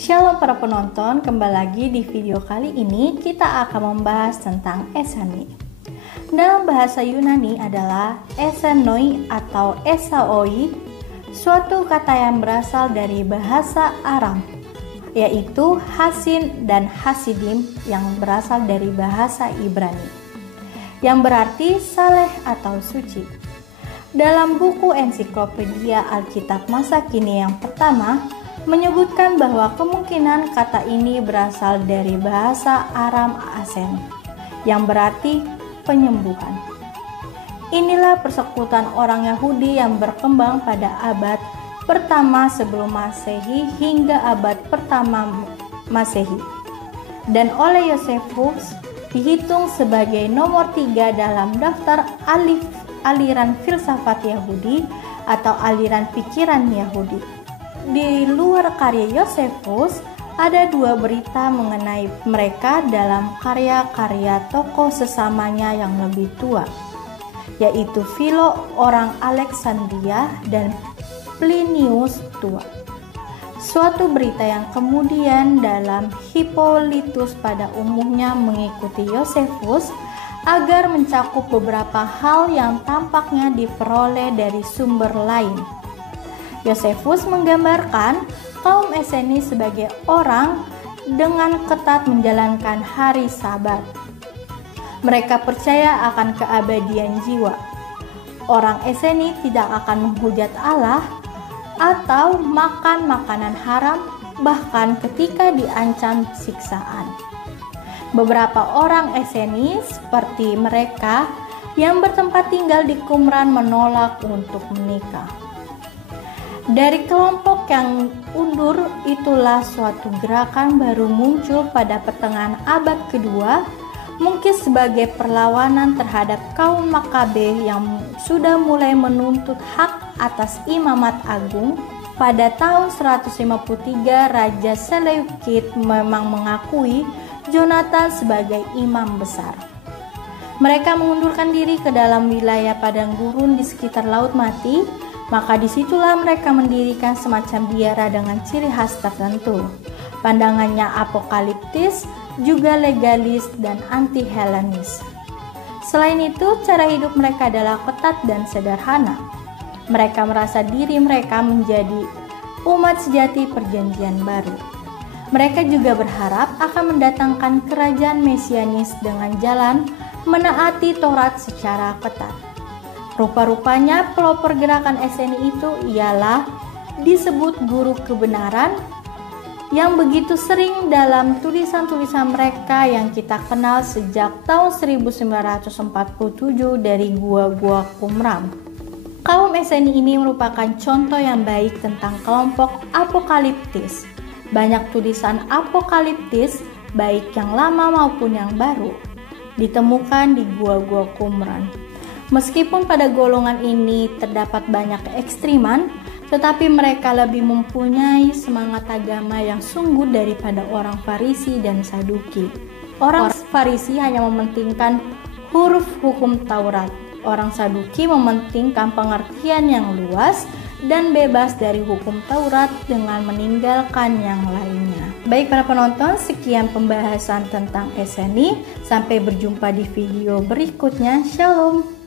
Shalom para penonton, kembali lagi di video kali ini kita akan membahas tentang Eseni. Dalam bahasa Yunani adalah Esenoi atau Esaoi, suatu kata yang berasal dari bahasa Aram, yaitu Hasin dan Hasidim yang berasal dari bahasa Ibrani, yang berarti saleh atau suci. Dalam buku ensiklopedia Alkitab masa kini yang pertama, menyebutkan bahwa kemungkinan kata ini berasal dari bahasa Aram Asen, yang berarti penyembuhan. Inilah persekutuan orang Yahudi yang berkembang pada abad pertama sebelum Masehi hingga abad pertama Masehi, dan oleh Yosefus dihitung sebagai nomor 3 dalam daftar aliran filsafat Yahudi atau aliran pikiran Yahudi. Di luar karya Yosefus, ada 2 berita mengenai mereka dalam karya-karya tokoh sesamanya yang lebih tua, yaitu Philo orang Alexandria dan Plinius tua. Suatu berita yang kemudian dalam Hippolytus pada umumnya mengikuti Yosefus agar mencakup beberapa hal yang tampaknya diperoleh dari sumber lain. Yosefus menggambarkan kaum Eseni sebagai orang dengan ketat menjalankan hari Sabat. Mereka percaya akan keabadian jiwa. Orang Eseni tidak akan menghujat Allah atau makan makanan haram, bahkan ketika diancam siksaan. Beberapa orang Eseni seperti mereka yang bertempat tinggal di Qumran menolak untuk menikah. Dari kelompok yang undur itulah suatu gerakan baru muncul pada pertengahan abad kedua, mungkin sebagai perlawanan terhadap kaum Makabe yang sudah mulai menuntut hak atas imamat agung. Pada tahun 153 Raja Seleukid memang mengakui Jonathan sebagai imam besar. Mereka mengundurkan diri ke dalam wilayah padang gurun di sekitar Laut Mati. Maka disitulah mereka mendirikan semacam biara dengan ciri khas tertentu. Pandangannya apokaliptis, juga legalis dan anti-Helenis. Selain itu, cara hidup mereka adalah ketat dan sederhana. Mereka merasa diri mereka menjadi umat sejati perjanjian baru. Mereka juga berharap akan mendatangkan kerajaan mesianis dengan jalan menaati Taurat secara ketat. Rupa-rupanya pelopor gerakan Eseni itu ialah disebut guru kebenaran yang begitu sering dalam tulisan-tulisan mereka yang kita kenal sejak tahun 1947 dari gua-gua Qumran. Kaum Eseni ini merupakan contoh yang baik tentang kelompok apokaliptis. Banyak tulisan apokaliptis, baik yang lama maupun yang baru, ditemukan di gua-gua Qumran. Meskipun pada golongan ini terdapat banyak keekstriman, tetapi mereka lebih mempunyai semangat agama yang sungguh daripada orang Farisi dan Saduki. Orang Farisi hanya mementingkan huruf hukum Taurat. Orang Saduki mementingkan pengertian yang luas dan bebas dari hukum Taurat dengan meninggalkan yang lainnya. Baik para penonton, sekian pembahasan tentang Eseni. Sampai berjumpa di video berikutnya. Shalom.